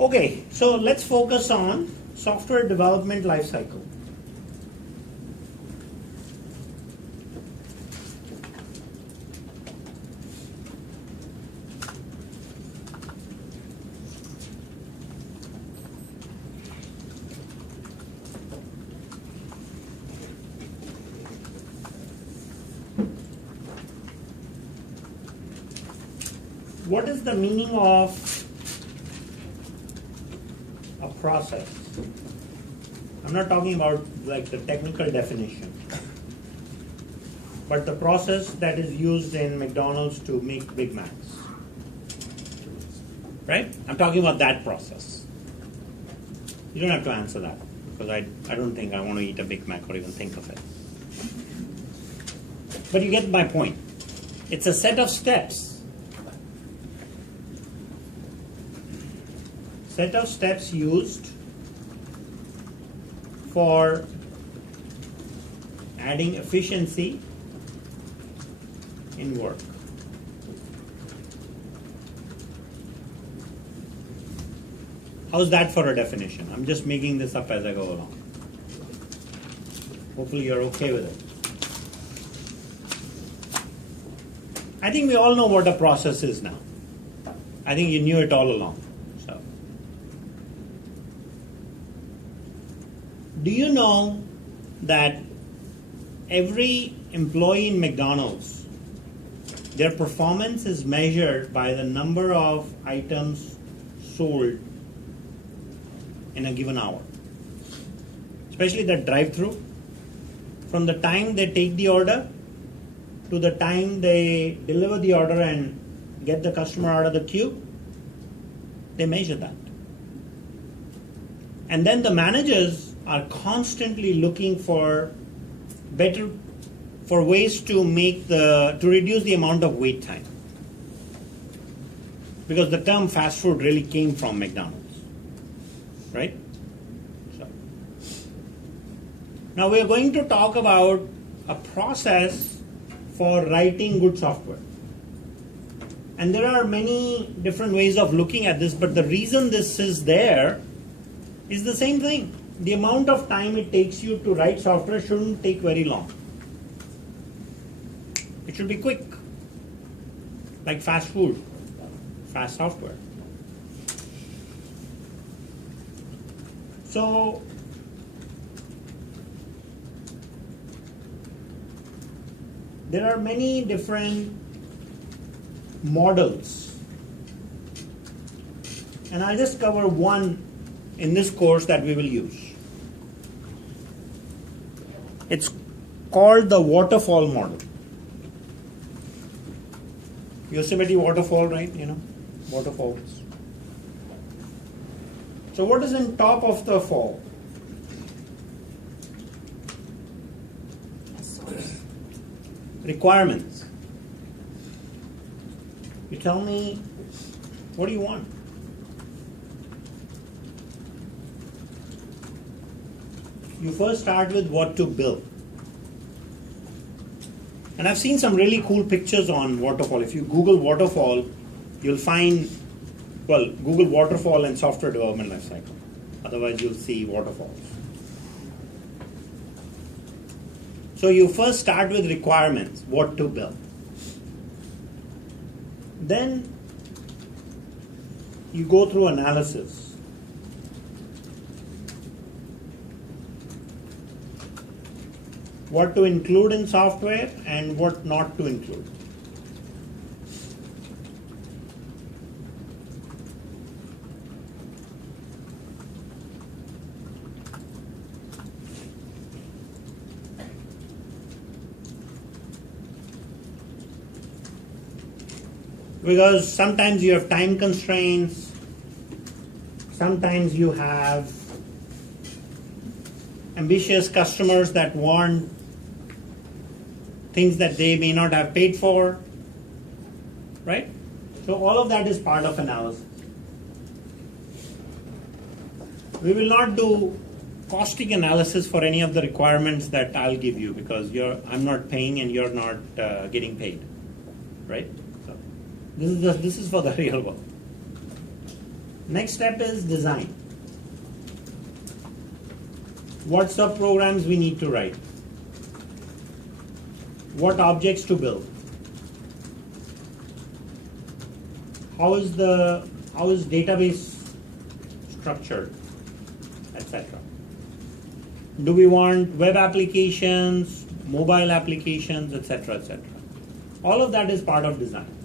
Okay, so let's focus on software development lifecycle. What is the meaning of a process? I'm not talking about like the technical definition, but the process that is used in McDonald's to make Big Macs. Right? I'm talking about that process. You don't have to answer that because I don't think I want to eat a Big Mac or even think of it. But you get my point. It's a set of steps. Set of steps used for adding efficiency in work. How's that for a definition? I'm just making this up as I go along. Hopefully you're okay with it. I think we all know what a process is now. I think you knew it all along. Do you know that every employee in McDonald's, their performance is measured by the number of items sold in a given hour? Especially the drive-through. From the time they take the order to the time they deliver the order and get the customer out of the queue, they measure that. And then the managers are constantly looking for ways to reduce the amount of wait time. Because the term fast food really came from McDonald's. Right? So, now we are going to talk about a process for writing good software. And there are many different ways of looking at this, but the reason this is there is the same thing. The amount of time it takes you to write software shouldn't take very long. It should be quick. Like fast food, fast software. So, there are many different models. And I'll just cover one in this course that we will use. It's called the waterfall model. Yosemite waterfall, right? You know, waterfalls. So what is in top of the fall? Requirements. You tell me, what do you want? You first start with what to build. And I've seen some really cool pictures on waterfall. If you Google waterfall, you'll find, Google waterfall and software development lifecycle. Otherwise, you'll see waterfalls. So you first start with requirements, what to build. Then you go through analysis. What to include in software and what not to include. Because sometimes you have time constraints, sometimes you have ambitious customers that want things that they may not have paid for, right? So all of that is part of analysis. We will not do costing analysis for any of the requirements that I'll give you because I'm not paying and you're not getting paid, right? So this is for the real world. Next step is design. What subprograms we need to write? What objects to build? How is database structured, etc. Do we want web applications, mobile applications, etc., etc. All of that is part of design.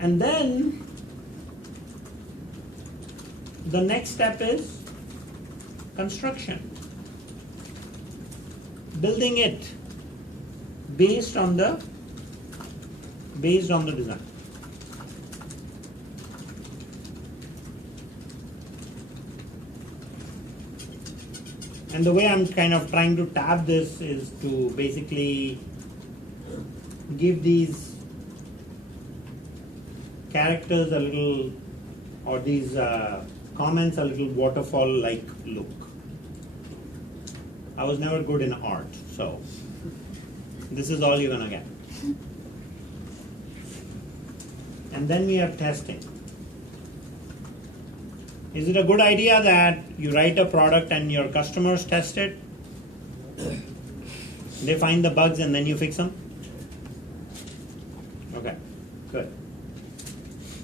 And then the next step is construction. Building it based on the design. And the way I'm kind of trying to tap this is to basically give these characters a little, or these comments a little waterfall-like look. I was never good in art, so this is all you're gonna get. And then we have testing. Is it a good idea that you write a product and your customers test it? They find the bugs and then you fix them? Okay, good.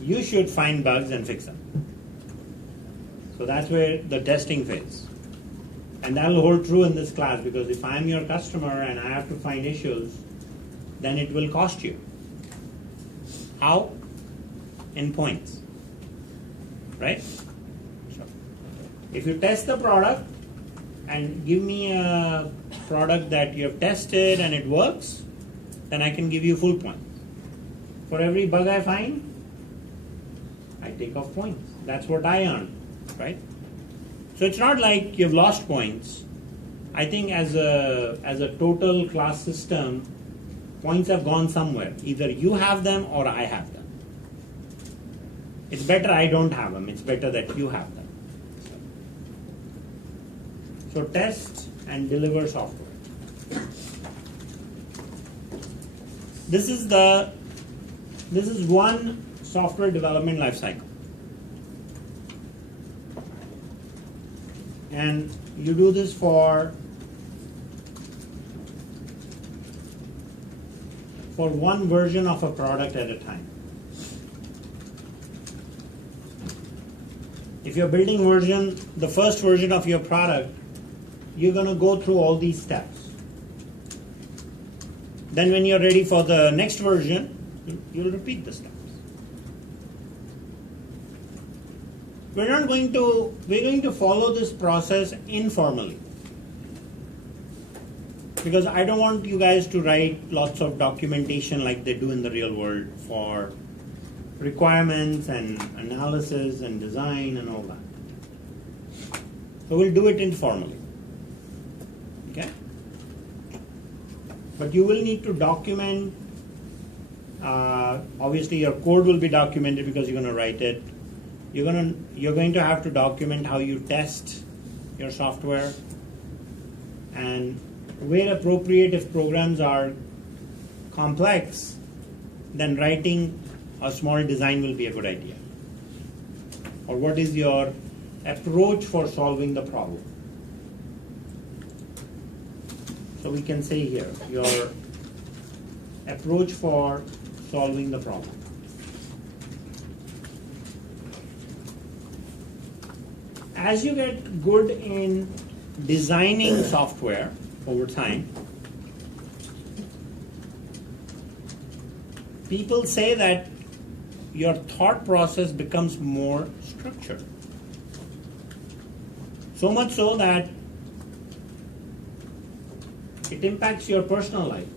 You should find bugs and fix them. So that's where the testing phase. And that will hold true in this class, because if I'm your customer and I have to find issues, then it will cost you. How? In points. Right? So, if you test the product and give me a product that you have tested and it works, then I can give you full points. For every bug I find, I take off points. That's what I earn, right? So it's not like you've lost points. I think as a total class system, points have gone somewhere. Either you have them or I have them. It's better I don't have them. It's better that you have them. So test and deliver software. This is one software development lifecycle. And you do this for one version of a product at a time. If you're building the first version of your product, you're going to go through all these steps. Then when you're ready for the next version, you'll repeat the steps. We're going to follow this process informally, because I don't want you guys to write lots of documentation like they do in the real world for requirements and analysis and design and all that. So we'll do it informally. Okay? But you will need to document. Obviously your code will be documented because you're going to write it. You're going to have to document how you test your software, and where appropriate, if programs are complex, then writing a small design will be a good idea. Or what is your approach for solving the problem? So we can say here, your approach for solving the problem. As you get good in designing software over time, people say that your thought process becomes more structured. So much so that it impacts your personal life.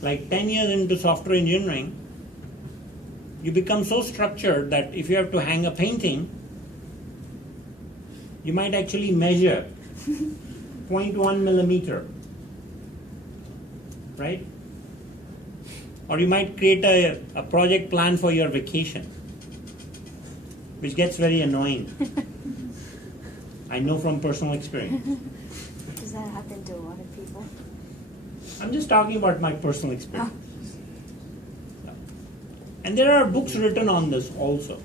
Like 10 years into software engineering, you become so structured that if you have to hang a painting, you might actually measure 0.1 millimeter, right? Or you might create a project plan for your vacation, which gets very annoying. I know from personal experience. Does that happen to a lot of people? I'm just talking about my personal experience. And there are books written on this also.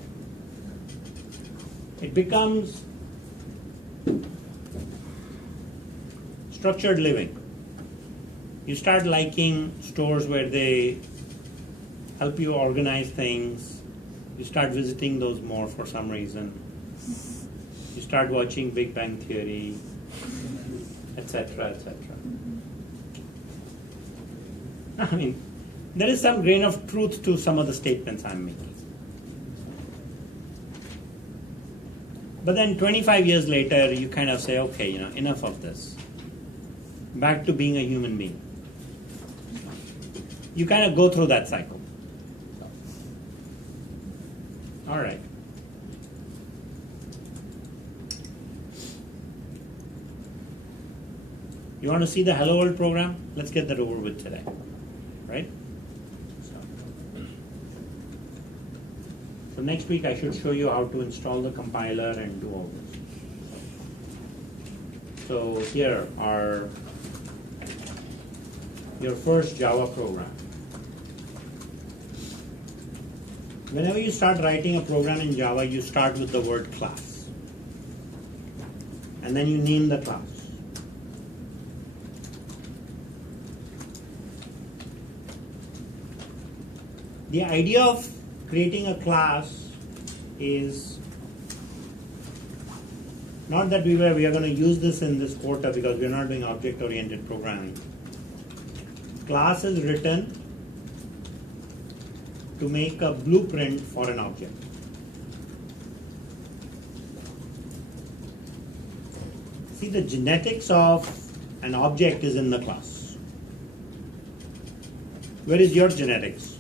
It becomes structured living. You start liking stores where they help you organize things. You start visiting those more for some reason. You start watching Big Bang Theory, etc., etc. I mean, there is some grain of truth to some of the statements I'm making. But then 25 years later, you kind of say, okay, enough of this. Back to being a human being. You kind of go through that cycle. All right. You want to see the Hello World program? Let's get that over with today. Right? So next week I should show you how to install the compiler and do all this. So here are your first Java program. Whenever you start writing a program in Java, you start with the word class. And then you name the class. The idea of creating a class is not that we are going to use this in this quarter because we are not doing object-oriented programming. Class is written to make a blueprint for an object. See, the genetics of an object is in the class. Where is your genetics?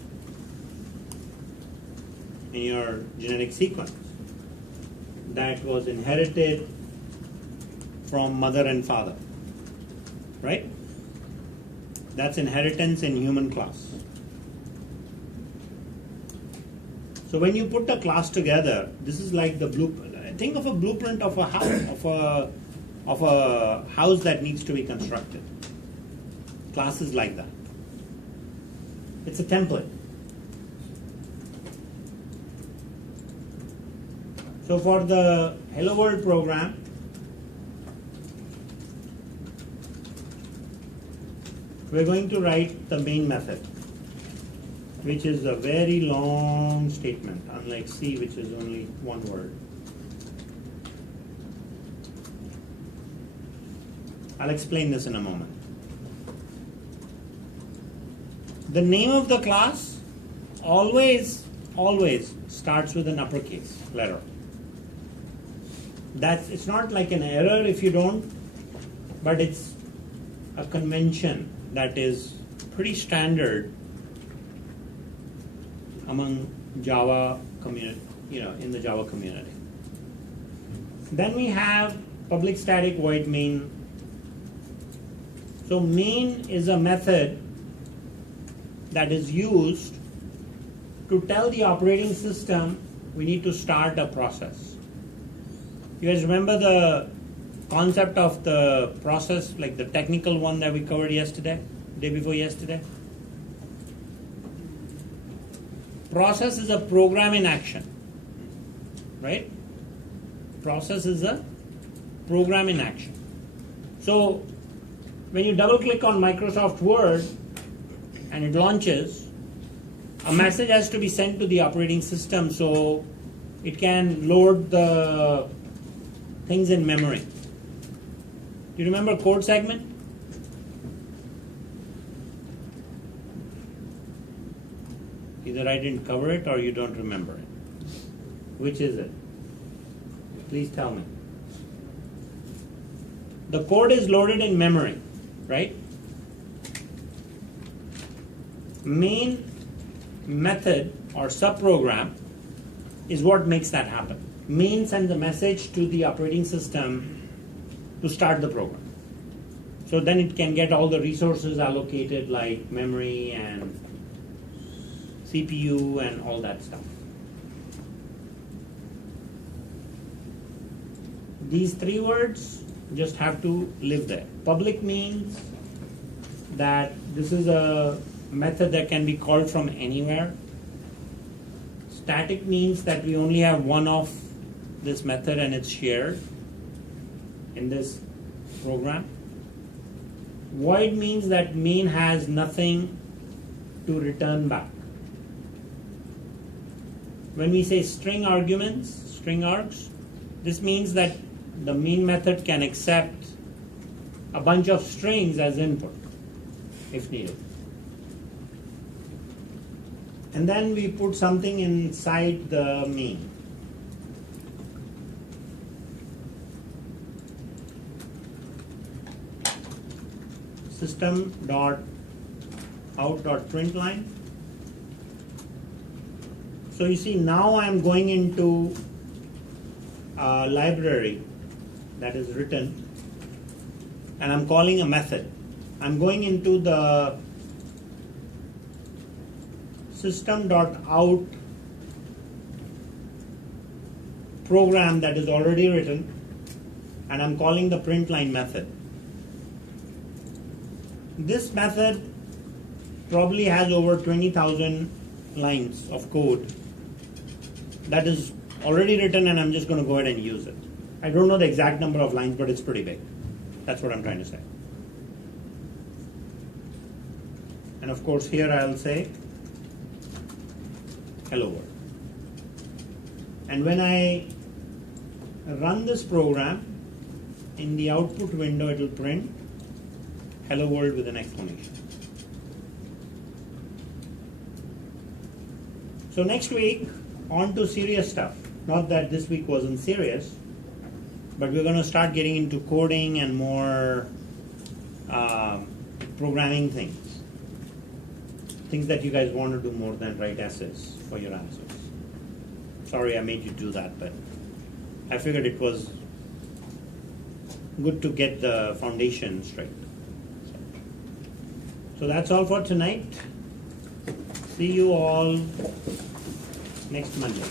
In your genetic sequence that was inherited from mother and father, right? That's inheritance in human class. So when you put a class together, this is like the blueprint. Think of a blueprint of a house, of a house that needs to be constructed. Class is like that. It's a template. So for the Hello World program, we're going to write the main method, which is a very long statement, unlike C, which is only one word. I'll explain this in a moment. The name of the class always starts with an uppercase letter. It's not like an error if you don't, but it's a convention that is pretty standard among Java community, in the Java community. Then we have public static void main. So main is a method that is used to tell the operating system we need to start a process. You guys remember the concept of the process, like the technical one that we covered yesterday, day before yesterday? Process is a program in action, right? Process is a program in action. So when you double click on Microsoft Word and it launches, a message has to be sent to the operating system so it can load the things in memory. Do you remember code segment? Either I didn't cover it or you don't remember it. Which is it? Please tell me. The code is loaded in memory, right? Main method or subprogram is what makes that happen. Main sends a message to the operating system to start the program. So then it can get all the resources allocated like memory and CPU and all that stuff. These three words just have to live there. Public means that this is a method that can be called from anywhere. Static means that we only have one of this method and it's shared in this program. Void means that main has nothing to return back. When we say string arguments, string args, this means that the main method can accept a bunch of strings as input if needed. And then we put something inside the main. System.out.println. So you see, now I'm going into a library that is written and I'm calling a method. I'm going into the system.out program that is already written and I'm calling the println method. This method probably has over 20,000 lines of code that is already written and I'm just going to go ahead and use it. I don't know the exact number of lines, but it's pretty big. That's what I'm trying to say. And of course here I'll say hello world. And when I run this program, in the output window it will print hello world with an exclamation. So next week, on to serious stuff. Not that this week wasn't serious, but we're going to start getting into coding and more programming things. Things that you guys want to do more than write essays for your answers. Sorry I made you do that, but I figured it was good to get the foundation straight. So that's all for tonight. See you all next Monday.